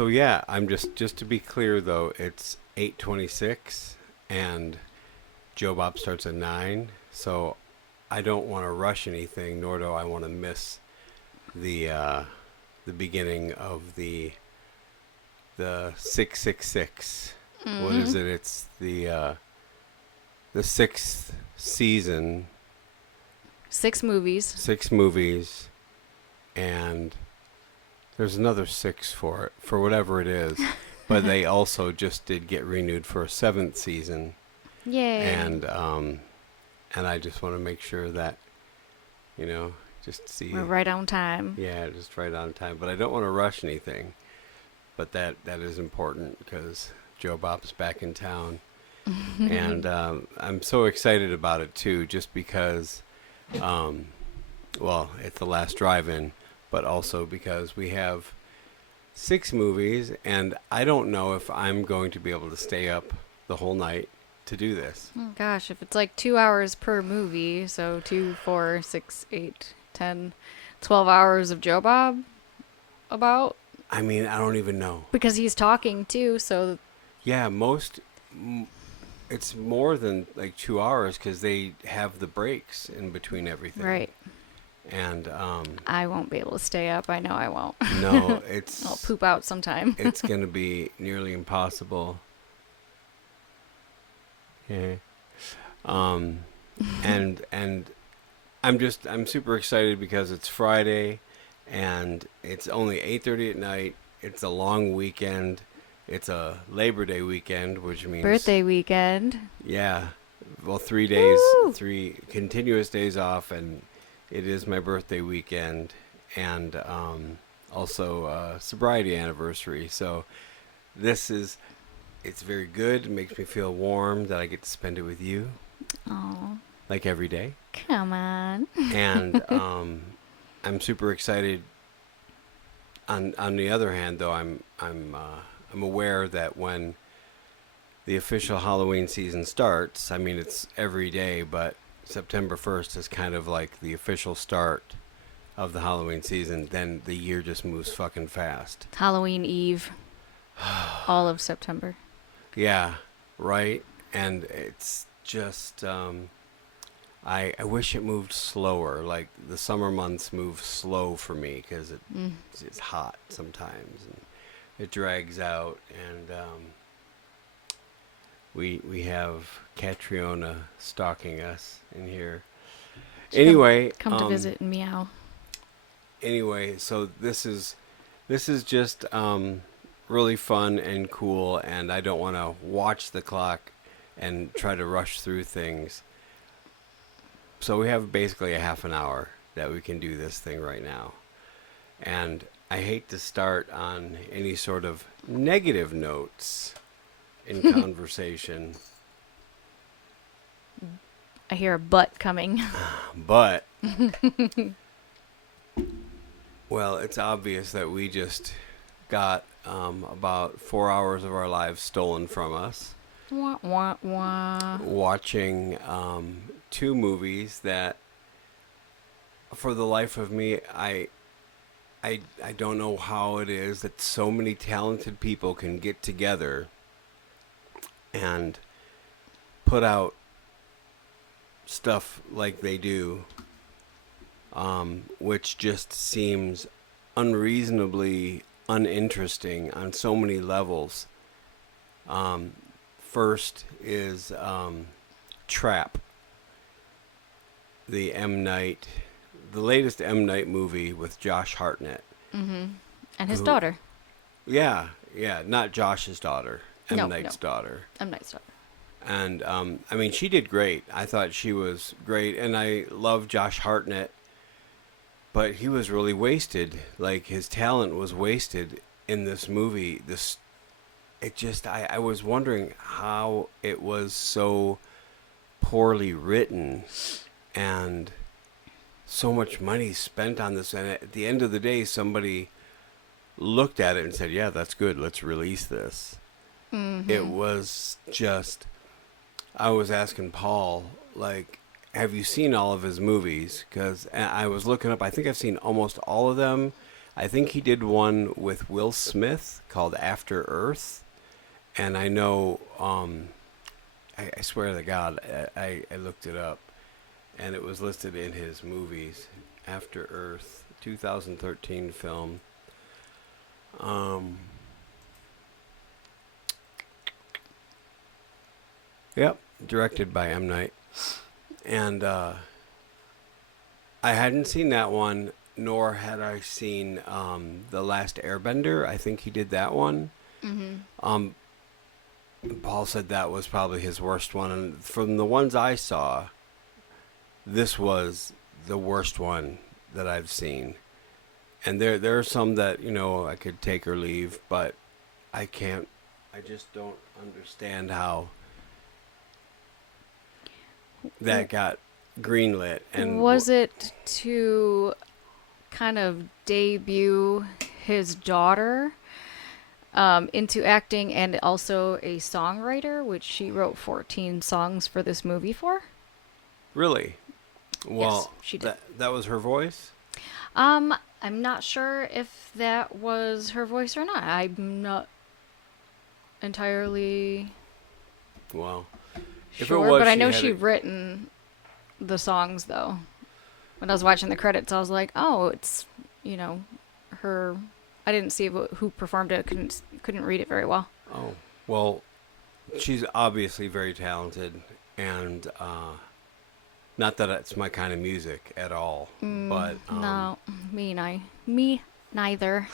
So yeah, I'm just to be clear though, it's 8:26 and Joe Bob starts at 9. So I don't want to rush anything, nor do I want to miss the beginning of the 666. What is it? It's the sixth season, 6 movies. 6 movies, and there's another 6 for it, for whatever it is. But they also just did get renewed for a 7th season, Yay. and I just want to make sure that, just see. We're right on time. Yeah, just right on time. But I don't want to rush anything. But that is important because Joe Bob's back in town. And I'm so excited about it, too, just because, it's the last drive-in, but also because we have 6 movies, and I don't know if I'm going to be able to stay up the whole night to do this. Oh, gosh, if it's like 2 hours per movie, so 2, 4, 6, 8, 10, 12 hours of Joe Bob about. I mean, I don't even know. Because he's talking, too, so... Yeah, it's more than like 2 hours because they have the breaks in between everything. Right. And I won't be able to stay up. I know I won't. No, it's... I'll poop out sometime. It's going to be nearly impossible. Yeah. And I'm super excited because it's Friday and it's only 8:30 at night. It's a long weekend. It's a Labor Day weekend, which means Birthday weekend. Yeah. Well, 3 days, Woo! 3 continuous days off, and it is my birthday weekend, and also sobriety anniversary. So it's very good. It makes me feel warm that I get to spend it with you. Oh. Like every day. Come on. And I'm super excited. On the other hand, though, I'm aware that when the official Halloween season starts, I mean, it's every day, but September 1st is kind of like the official start of the Halloween season. Then the year just moves fucking fast. Halloween Eve. All of September. Yeah, right? And it's just, I wish it moved slower. Like, the summer months move slow for me because it's hot sometimes. And it drags out, and we have Catriona stalking us in here. Anyway, come to visit and meow. Anyway, so this is just really fun and cool, and I don't want to watch the clock and try to rush through things. So we have basically a half an hour that we can do this thing right now. And I hate to start on any sort of negative notes in conversation. I hear a butt coming. But, well, it's obvious that we just got about 4 hours of our lives stolen from us. Wah, wah, wah. Watching 2 movies that, for the life of me, I don't know how it is that so many talented people can get together and put out stuff like they do, which just seems unreasonably uninteresting on so many levels. First is Trap, the latest M. Night movie with Josh Hartnett. Mm-hmm. And his daughter. Yeah, not Josh's daughter, M. Night's No. daughter. M. Night's daughter. And, I mean, she did great. I thought she was great, and I love Josh Hartnett, but he was really wasted. Like, his talent was wasted in this movie. I was wondering how it was so poorly written and so much money spent on this. And at the end of the day, somebody looked at it and said, yeah, that's good. Let's release this. Mm-hmm. It was just, I was asking Paul, like, have you seen all of his movies? Because I was looking up, I think I've seen almost all of them. I think he did one with Will Smith called After Earth, and I know, I swear to God, I looked it up, and it was listed in his movies. After Earth, 2013 film. Um, yep, directed by M. Night. And I hadn't seen that one, nor had I seen The Last Airbender. I think he did that one. Mm-hmm. Um, Paul said that was probably his worst one. And from the ones I saw, this was the worst one that I've seen. And there are some that, I could take or leave, but I can't. I just don't understand how that got greenlit. And was it to kind of debut his daughter into acting and also a songwriter, which she wrote 14 songs for this movie for? Really? Well, yes, she did. That was her voice? I'm not sure if that was her voice or not. I'm not entirely Well, sure, but I know she written the songs though. When I was watching the credits, I was like, "Oh, it's her." I didn't see who performed it. Couldn't read it very well. Oh, well, she's obviously very talented, and not that it's my kind of music at all, but No, me neither.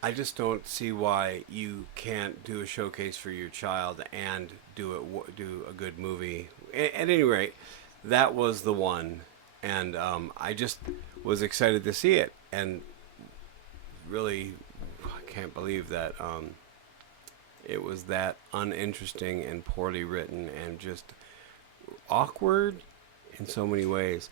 I just don't see why you can't do a showcase for your child and do a good movie. At any rate, that was the one, and I just was excited to see it, and really, I can't believe that it was that uninteresting and poorly written and just awkward in so many ways.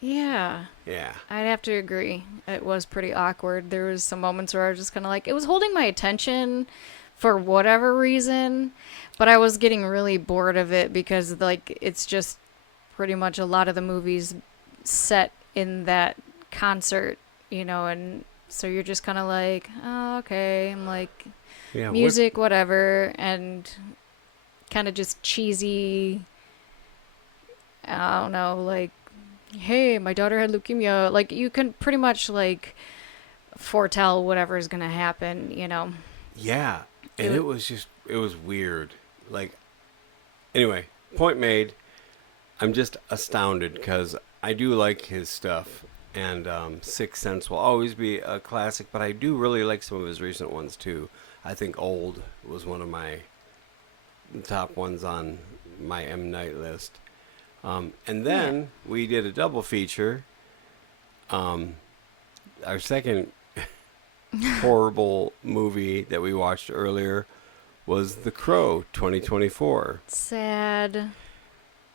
Yeah. Yeah. I'd have to agree. It was pretty awkward. There was some moments where I was just kind of like, it was holding my attention for whatever reason, but I was getting really bored of it because it's just pretty much a lot of the movies set in that concert, and so you're just kind of like, oh, okay. I'm like, Yeah. music, whatever, and kind of just cheesy. I don't know, like, hey, my daughter had leukemia. Like, you can pretty much, foretell whatever is going to happen, Yeah. And it was weird. Like, anyway, point made. I'm just astounded because I do like his stuff. And Sixth Sense will always be a classic, but I do really like some of his recent ones, too. I think Old was one of my top ones on my M. Night list. And then we did a double feature. Our second horrible movie that we watched earlier was The Crow 2024. Sad.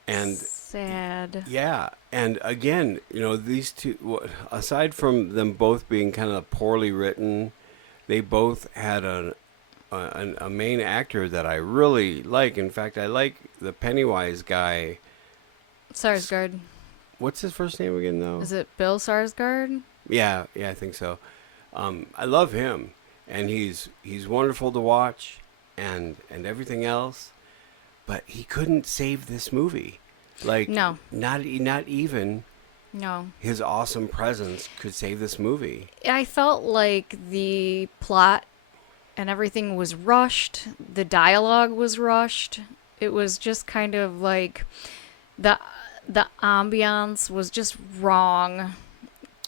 And sad. Yeah. And again, these two, aside from them both being kind of poorly written, they both had a main actor that I really like. In fact, I like the Pennywise guy. Sarsgaard. What's his first name again, though? Is it Bill Sarsgaard? Yeah, I think so. I love him, and he's wonderful to watch, and everything else. But he couldn't save this movie. Like, no, not even. No. His awesome presence could save this movie. I felt like the plot and everything was rushed. The dialogue was rushed. It was just kind of like the ambiance was just wrong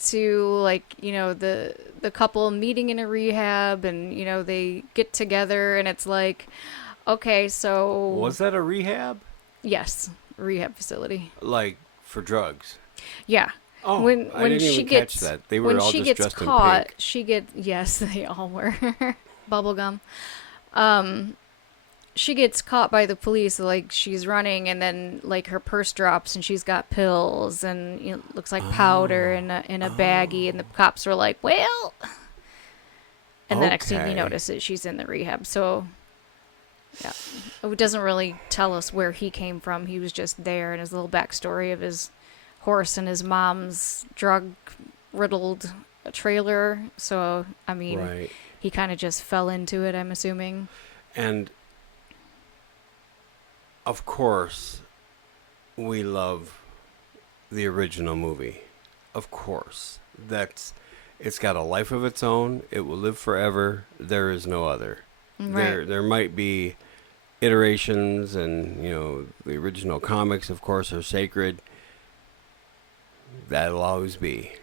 to the couple meeting in a rehab and they get together and it's like, okay, so was that a rehab? Yes, rehab facility. Like for drugs. Yeah. Oh, when I didn't even catch that. They were all just dressed in pink. She gets yes, they all were bubblegum. She gets caught by the police, like she's running, and then like her purse drops, and she's got pills, and it looks like powder in a baggie, and the cops were like, "Well," and the next thing you notice is she's in the rehab. So, yeah, it doesn't really tell us where he came from. He was just there, and his little backstory of his horse and his mom's drug-riddled a trailer. So, I mean, Right. he kind of just fell into it, I'm assuming. And of course, we love the original movie. Of course. It's got a life of its own. It will live forever. There is no other. Right. There might be iterations, and the original comics, of course, are sacred. That'll always be.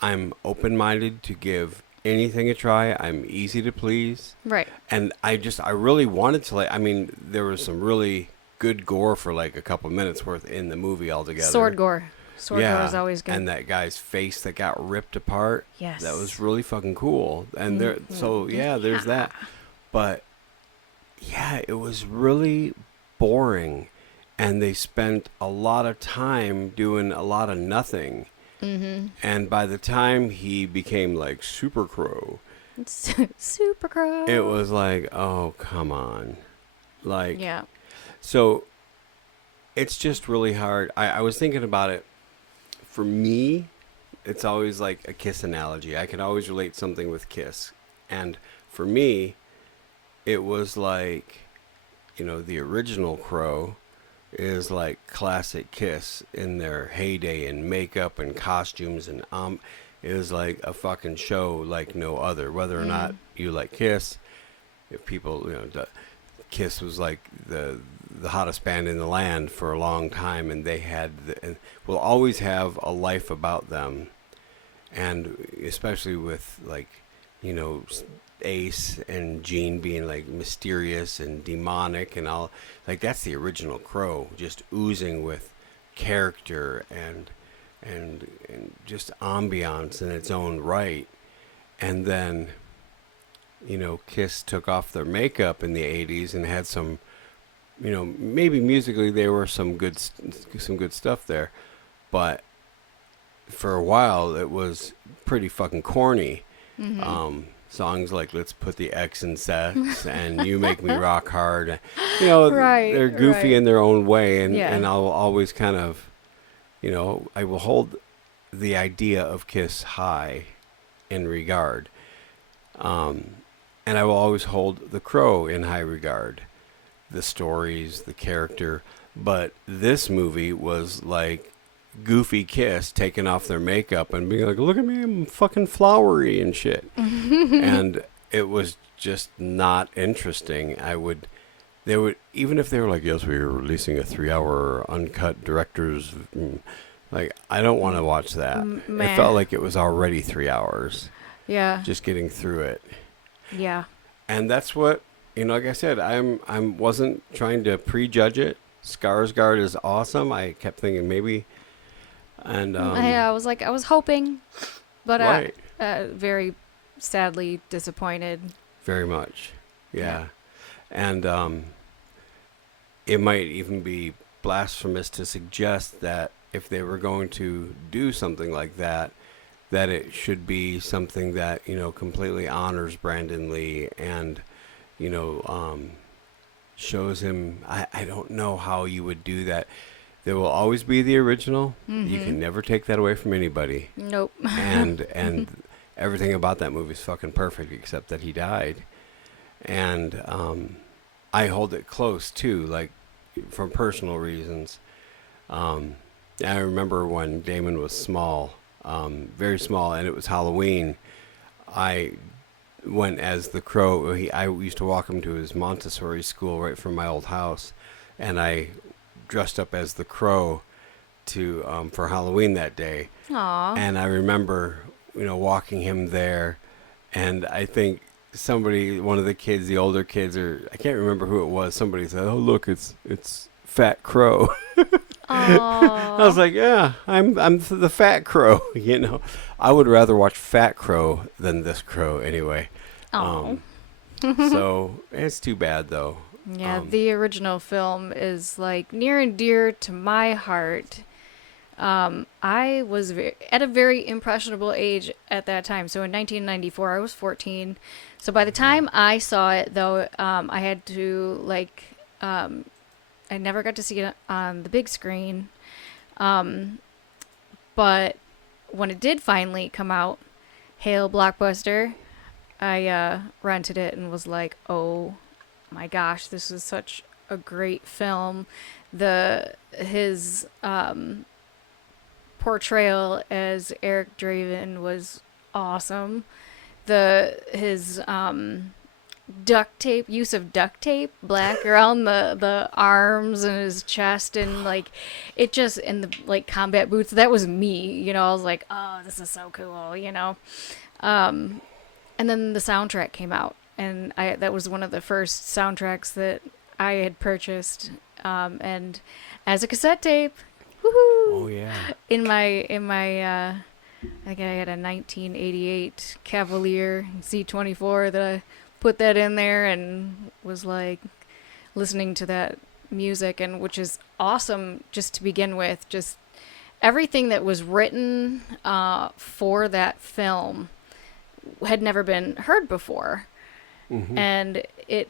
I'm open-minded to give anything a try. I'm easy to please. Right. And I really wanted to, I mean, there was some really good gore for like a couple minutes worth in the movie altogether. Sword gore. Sword gore is always good. And that guy's face that got ripped apart. Yes. That was really fucking cool. And there's that. But yeah, it was really boring. And they spent a lot of time doing a lot of nothing. Mm-hmm. And by the time he became like Super Crow, Super Crow. it was like, oh, come on. Like, yeah. So it's just really hard. I was thinking about it. For me, it's always like a Kiss analogy. I can always relate something with Kiss. And for me, it was like, the original Crow is like classic Kiss in their heyday in makeup and costumes, and it was like a fucking show like no other. Whether or not you like Kiss, if people, Kiss was like the hottest band in the land for a long time, and they had and will always have a life about them, and especially with like Ace and Gene being like mysterious and demonic and all, like that's the original Crow, just oozing with character and just ambiance in its own right. And then Kiss took off their makeup in the 80s and had some, maybe musically there were some good stuff there, but for a while it was pretty fucking corny. Mm-hmm. Songs like "Let's Put the X in Sex" and "You Make Me Rock Hard," Right, they're goofy right. in their own way, and Yeah. I'll always kind of, I will hold the idea of Kiss high in regard. And I will always hold the Crow in high regard. The stories, the character. But this movie was like goofy Kiss taking off their makeup and being like, look at me, I'm fucking flowery and shit. And it was just not interesting. They would, even if they were like, yes, we were releasing a 3-hour uncut director's, like, I don't want to watch that. It felt like it was already 3 hours. Yeah. Just getting through it. Yeah. And that's what, like I said, I wasn't trying to prejudge it. Skarsgård is awesome. I kept thinking maybe, and I was hoping, but right. very sadly disappointed. Very much, yeah. And it might even be blasphemous to suggest that if they were going to do something like that, that it should be something that completely honors Brandon Lee and shows him. I don't know how you would do that. There will always be the original. Mm-hmm. You can never take that away from anybody. Nope. and everything about that movie is fucking perfect except that he died. And I hold it close too, like for personal reasons. I remember when Damon was small, very small, and it was Halloween. I went as the Crow. I used to walk him to his Montessori school right from my old house, and I dressed up as the Crow for Halloween that day. Aww. And I remember, walking him there, and I think one of the kids, the older kids, or I can't remember who it was, somebody said, "Oh, look, it's Fat Crow." I was like, yeah, I'm the Fat Crow. I would rather watch Fat Crow than this Crow anyway. So it's too bad though. Yeah, the original film is like near and dear to my heart. I was at a very impressionable age at that time. So in 1994, I was 14. So by the time I saw it, though, I had to I never got to see it on the big screen. But when it did finally come out, Hail Blockbuster. I rented it and was like, oh my gosh, this is such a great film. His portrayal as Eric Draven was awesome. His duct tape, use of duct tape, black around the arms and his chest, and like it just, and the like combat boots, that was me, you know. I was like, oh, this is so cool, you know. And then the soundtrack came out, and that was one of the first soundtracks that I had purchased, and as a cassette tape. Woohoo! Oh yeah. In my I think I had a 1988 Cavalier Z24 that I put that in there and was like listening to that music, and which is awesome just to begin with. Just everything that was written for that film had never been heard before, and it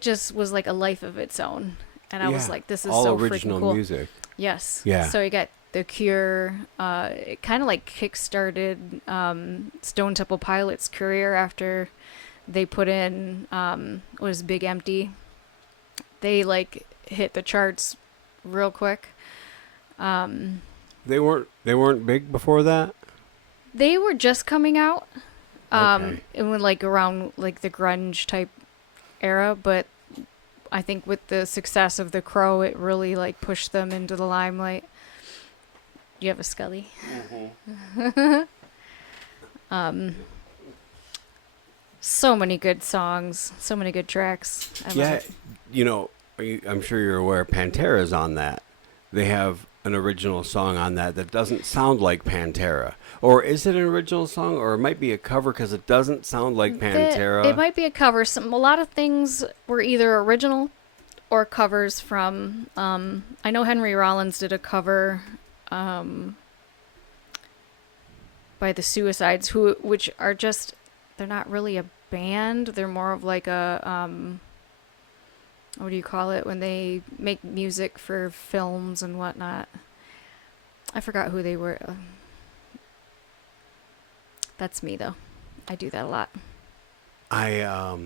just was like a life of its own. And I was like, this is all so original freaking cool. music. Yes. Yeah. So you got The Cure. It kind of like kickstarted Stone Temple Pilots' career after they put in was Big Empty. They like hit the charts real quick. They weren't big before that. They were just coming out. Okay. It was like around like the grunge type era, but I think with the success of The Crow, it really like pushed them into the limelight. You have a Scully. So many good songs, so many good tracks. I love it. You know, I'm sure you're aware Pantera's on that. They have an original song on that doesn't sound like Pantera. Or is it an original song, or it might be a cover because it doesn't sound like Pantera? It might be a cover. A lot of things were either original or covers from. I know Henry Rollins did a cover by the Suicides, which are just, they're not really a band. They're more of like a what do you call it when they make music for films and whatnot? I forgot who they were. That's me though. I do that a lot. I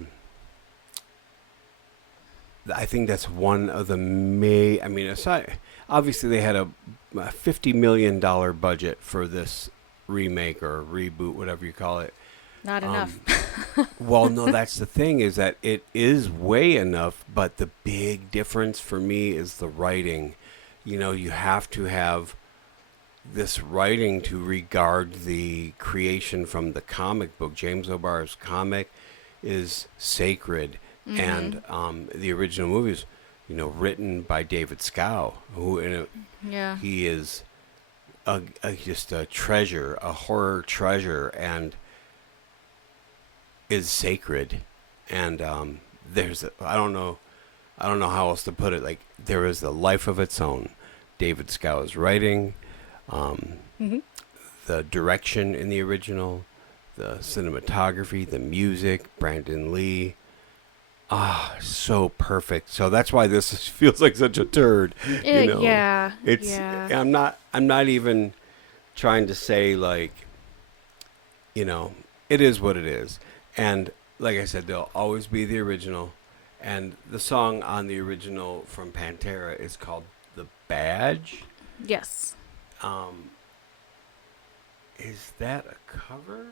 think that's one of the aside, obviously they had a $50 million budget for this remake or reboot, whatever you call it. Not enough. Well, no, that's the thing, is that it is way enough, but the big difference for me is the writing. You know, you have to have this writing to regard the creation from the comic book. James O'Barr's comic is sacred, and the original movie is, written by David Scow, who he is just a treasure, a horror treasure, and is sacred. And I don't know how else to put it. Like, there is a life of its own. David Scow's writing, the direction in the original, the cinematography, the music, Brandon Lee. So perfect. So that's why this feels like such a turd. Yeah. I'm not even trying to say, like, it is what it is. And like I said, there'll always be the original. And the song on the original from Pantera is called The Badge. Yes. Is that a cover?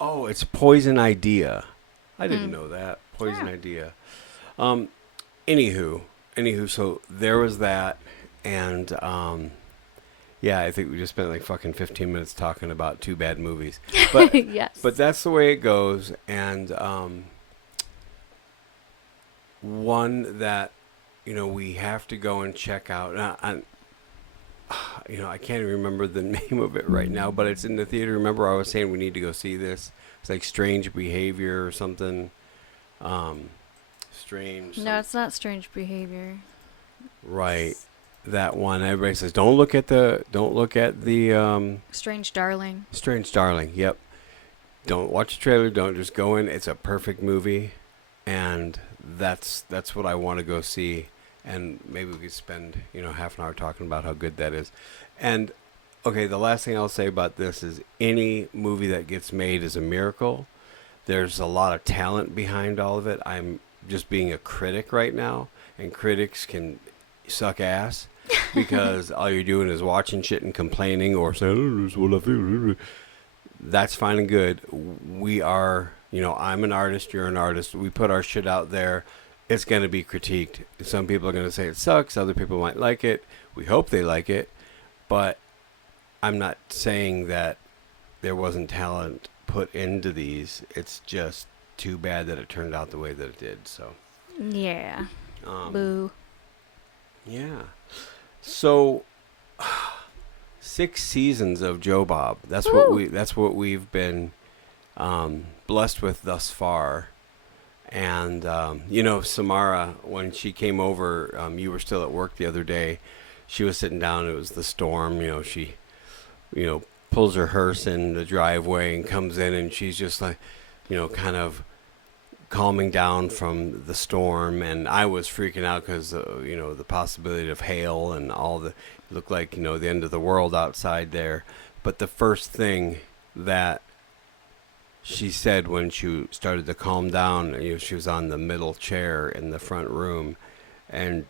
Oh, it's Poison Idea. I didn't know that. Poison Idea. Anywho, so there was that, and I think we just spent like fucking 15 minutes talking about two bad movies. But yes. But that's the way it goes, and one that we have to go and check out. I can't even remember the name of it right now, but it's in the theater. Remember, I was saying we need to go see this. It's like Strange Behavior or something. Strange. No, it's not Strange Behavior. Right, that one. Everybody says don't look at the Strange Darling. Strange Darling. Yep. Don't watch the trailer. Don't just go in. It's a perfect movie, and that's what I want to go see. And maybe we could spend half an hour talking about how good that is. And okay, the last thing I'll say about this is any movie that gets made is a miracle. There's a lot of talent behind all of it. I'm just being a critic right now, and critics can suck ass because all you're doing is watching shit and complaining or saying, oh, this is what I feel. That's fine and good. We are, I'm an artist, you're an artist. We put our shit out there. It's going to be critiqued. Some people are going to say it sucks. Other people might like it. We hope they like it. But I'm not saying that there wasn't talent put into these. It's just too bad that it turned out the way that it did. So, Yeah. Boo. yeah. So, 6 seasons of Joe Bob. That's Woo! what we've been blessed with thus far. And Samara, when she came over, you were still at work the other day. She was sitting down. It was the storm. She, pulls her hearse in the driveway and comes in, and she's just like, kind of calming down from the storm. And I was freaking out because the possibility of hail and all the, it looked like the end of the world outside there. But the first thing that she said when she started to calm down, she was on the middle chair in the front room, and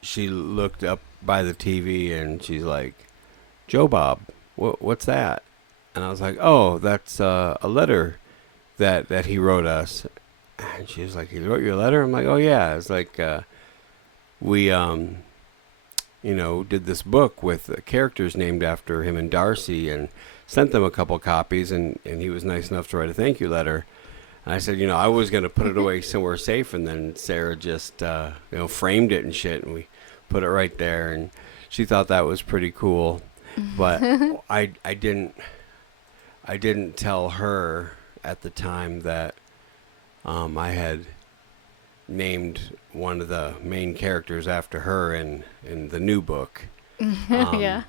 she looked up by the TV and she's like, Joe Bob, what's that? And I was like, oh, that's a letter that he wrote us. And she was like, he wrote you a letter? I'm like, oh yeah. It's like we did this book with characters named after him and Darcy, and sent them a couple copies, and he was nice enough to write a thank you letter. And I said, I was going to put it away somewhere safe, and then Sarah just, framed it and shit, and we put it right there, and she thought that was pretty cool. But I didn't tell her at the time that I had named one of the main characters after her in the new book. Yeah.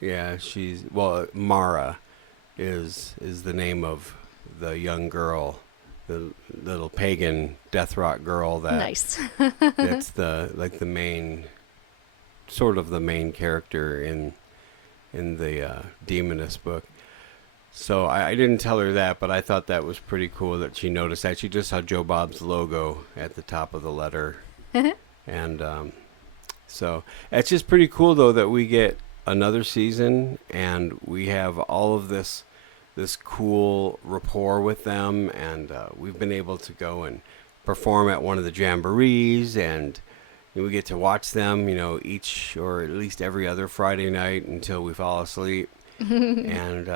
Yeah, she's Mara is the name of the young girl, the little pagan death rock girl that Nice. that's the main sort of the main character in the Demoness book. So I didn't tell her that, but I thought that was pretty cool that she noticed that. She just saw Joe Bob's logo at the top of the letter. And so it's just pretty cool, though, that we get another season and we have all of this cool rapport with them. And we've been able to go and perform at one of the jamborees, and we get to watch them, each or at least every other Friday night until we fall asleep. And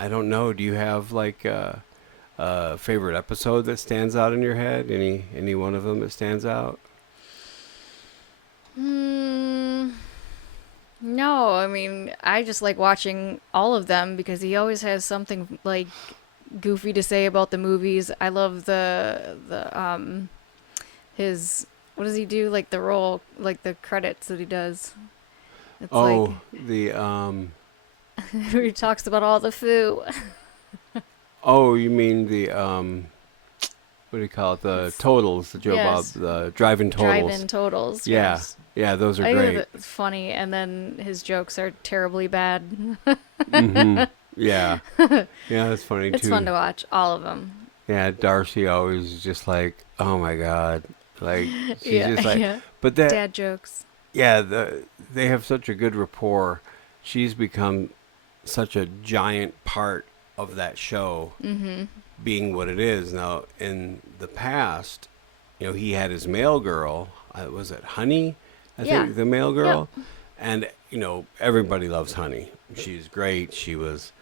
I don't know. Do you have like a favorite episode that stands out in your head? Any one of them that stands out? No, I mean, I just like watching all of them because he always has something like goofy to say about the movies. I love his, what does he do? Like the role, like the credits that he does. It's the where he talks about all the food. Oh, you mean the what do you call it? The totals, the Joe Yes. Bob, the drive-in totals. Drive-in totals. Yeah, Yes. yeah, those are I great. think it's funny, and then his jokes are terribly bad. Hmm. Yeah, yeah, that's funny It's too. fun to watch all of them. Yeah, Darcy always is just like, oh my god, like she's Yeah, just like, yeah. but that, Dad jokes. yeah, they have such a good rapport. She's become such a giant part of that show, being what it is now. In the past, he had his male girl. Was it Honey? I Yeah. think the male girl, and everybody loves Honey. She's great. She was,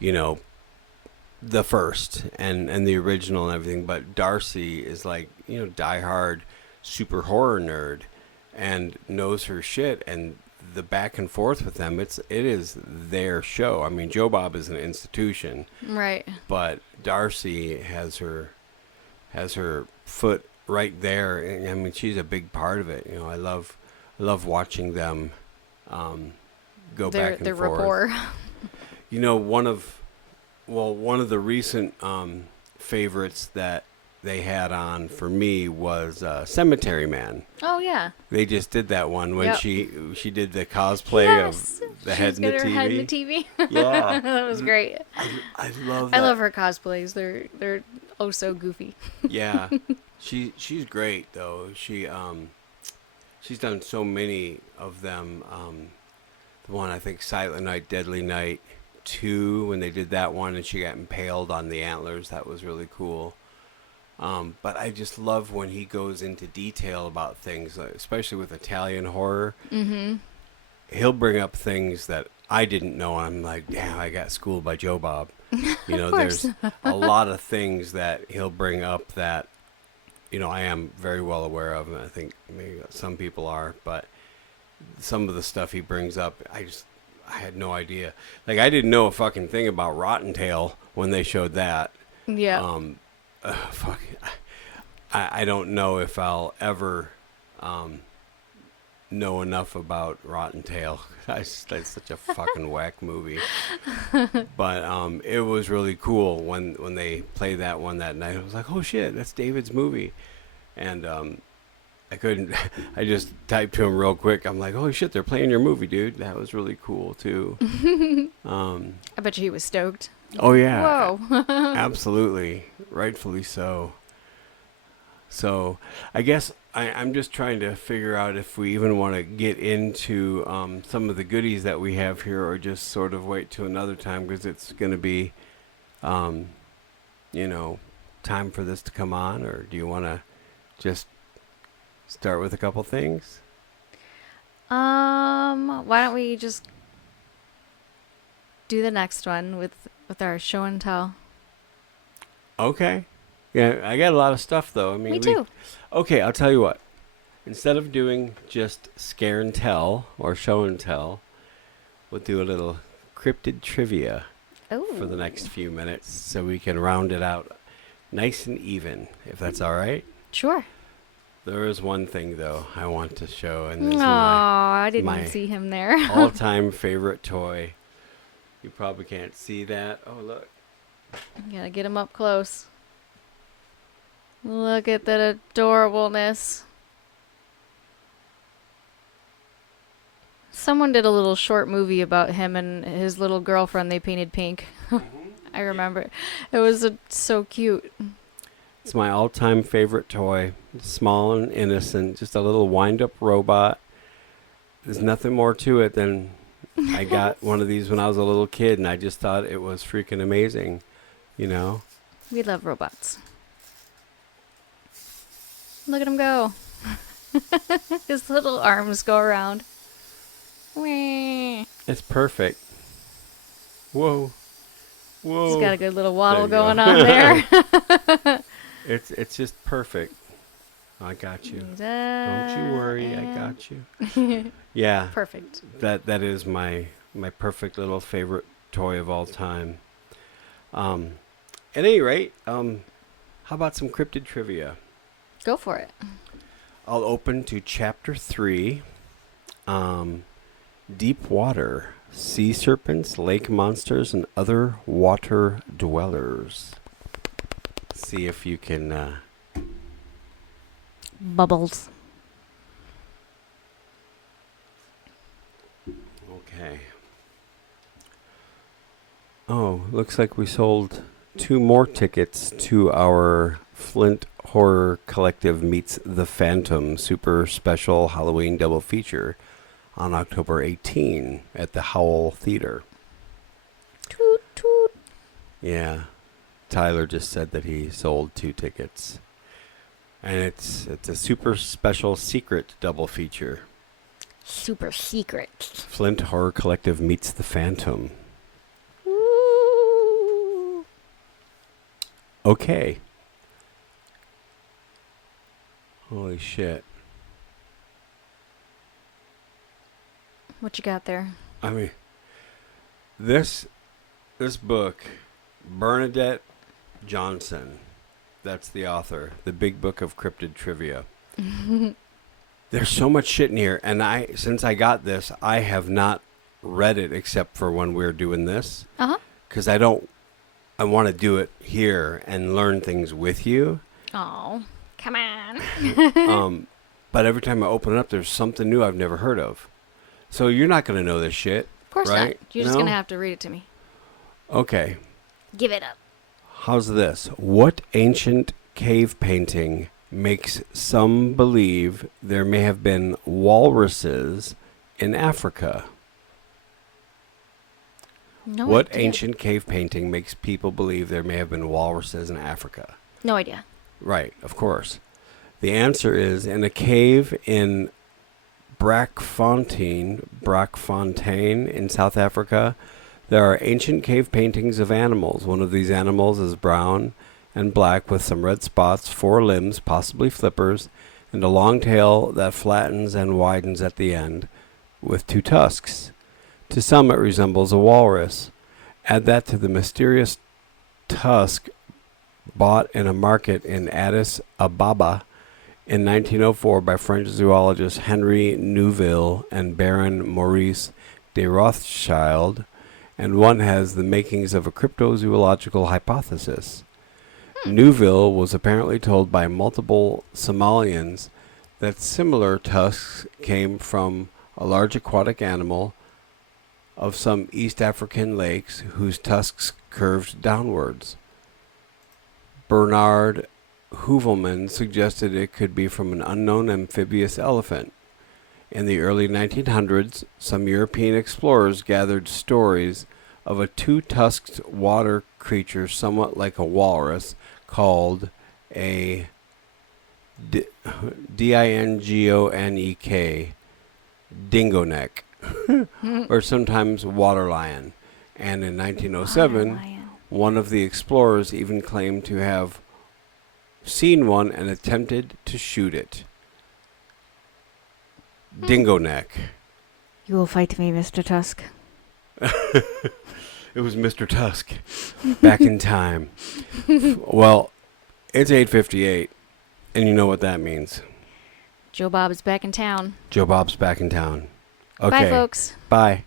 the first and the original and everything. But Darcy is like, diehard super horror nerd, and knows her shit. And the back and forth with them, it is their show. I mean, Joe Bob is an institution, Right. but Darcy has her foot right there. And, I mean, she's a big part of it. I love watching them go back and Their forth. rapport. One of the recent favorites that they had on for me was Cemetery Man. Oh yeah. They just did that one when Yep. she did the cosplay Yes. of the She head was in the got her TV. head in the TV. Yeah. That was great. I love that. I love her cosplays. They're oh so goofy. Yeah. She's great though. She's done so many of them. The one I think Silent Night, Deadly Night 2 when they did that one and she got impaled on the antlers. That was really cool. But I just love when he goes into detail about things, especially with Italian horror. Mm-hmm. He'll bring up things that I didn't know. I'm like, damn, I got schooled by Joe Bob. You know, there's a lot of things that he'll bring up that, you know, I am very well aware of, and I think maybe some people are, but some of the stuff he brings up, I had no idea. Like, I didn't know a fucking thing about Rotten Tail when they showed that. Yeah. Fuck. I don't know if I'll ever know enough about Rotten Tail. That's such a fucking whack movie. But it was really cool when they played that one that night. I was like, oh shit, that's David's movie. And I couldn't. I just typed to him real quick. I'm like, oh shit, they're playing your movie, dude. That was really cool too. I bet you he was stoked. Oh yeah. Whoa. Absolutely, rightfully so. So I guess I'm just trying to figure out if we even want to get into some of the goodies that we have here, or just sort of wait to another time, because it's going to be, you know, time for this to come on. Or do you want to just start with a couple things? Why don't we just do the next one with our show and tell? Okay. Yeah, I got a lot of stuff though. I mean, Me too. Okay, I'll tell you what. Instead of doing just scare and tell or show and tell, we'll do a little cryptid trivia for the next few minutes, so we can round it out nice and even, if that's all right. Sure. There is one thing though I want to show, and this Oh, is my I didn't my see him there. all-time favorite toy. You probably can't see that. Oh, look. Gotta get him up close. Look at that adorableness. Someone did a little short movie about him and his little girlfriend they painted pink. I remember. It was so cute. It's my all-time favorite toy. It's small and innocent, just a little wind-up robot. There's nothing more to it than I got one of these when I was a little kid, and I just thought it was freaking amazing, you know? We love robots. Look at him go. His little arms go around. Whee. It's perfect. Whoa. Whoa. He's got a good little waddle There you going go. on there. It's just perfect. I got you. Don't you worry, I got you. Yeah. Perfect. That is my perfect little favorite toy of all time. At any rate, how about some cryptid trivia? Go for it. I'll open to chapter 3. Deep water, sea serpents, lake monsters, and other water dwellers. See if you can Bubbles. okay. Oh, looks like we sold 2 more tickets to our Flint Horror Collective Meets the Phantom Super Special Halloween Double Feature on October 18 at the Howell Theater. Toot toot. Yeah. Tyler just said that he sold 2 tickets. And it's a super special secret double feature. Super secret. Flint Horror Collective Meets the Phantom. Ooh. Okay. Holy shit. What you got there? I mean, this book, Bernadette Johnson, that's the author, The Big Book of Cryptid Trivia. There's so much shit in here, and since I got this, I have not read it except for when we're doing this. Uh-huh. Because I want to do it here and learn things with you. Oh, come on. But every time I open it up, there's something new I've never heard of. So you're not going to know this shit, Of course right? not. You're just No? going to have to read it to me. Okay. Give it up. How's this? What ancient cave painting makes some believe there may have been walruses in Africa? No What idea. ancient cave painting makes people believe there may have been walruses in Africa? No idea. Right, of course. The answer is in a cave in Braakfontein in South Africa. There are ancient cave paintings of animals. One of these animals is brown and black with some red spots, 4 limbs, possibly flippers, and a long tail that flattens and widens at the end, with 2 tusks. To some it resembles a walrus. Add that to the mysterious tusk bought in a market in Addis Ababa in 1904 by French zoologist Henry Neuville and Baron Maurice de Rothschild, and one has the makings of a cryptozoological hypothesis. Neuville was apparently told by multiple Somalians that similar tusks came from a large aquatic animal of some East African lakes whose tusks curved downwards. Bernard Hoovelman suggested it could be from an unknown amphibious elephant. In the early 1900s, some European explorers gathered stories of a 2-tusked water creature somewhat like a walrus called a dingonek, dingonek, or sometimes water lion. And in 1907, one of the explorers even claimed to have seen one and attempted to shoot it. Dingonek. You will fight me, Mr. Tusk. It was Mr. Tusk. Back in time. Well, it's 8:58, and you know what that means. Joe Bob is back in town. Joe Bob's back in town. Okay. Bye, folks. Bye.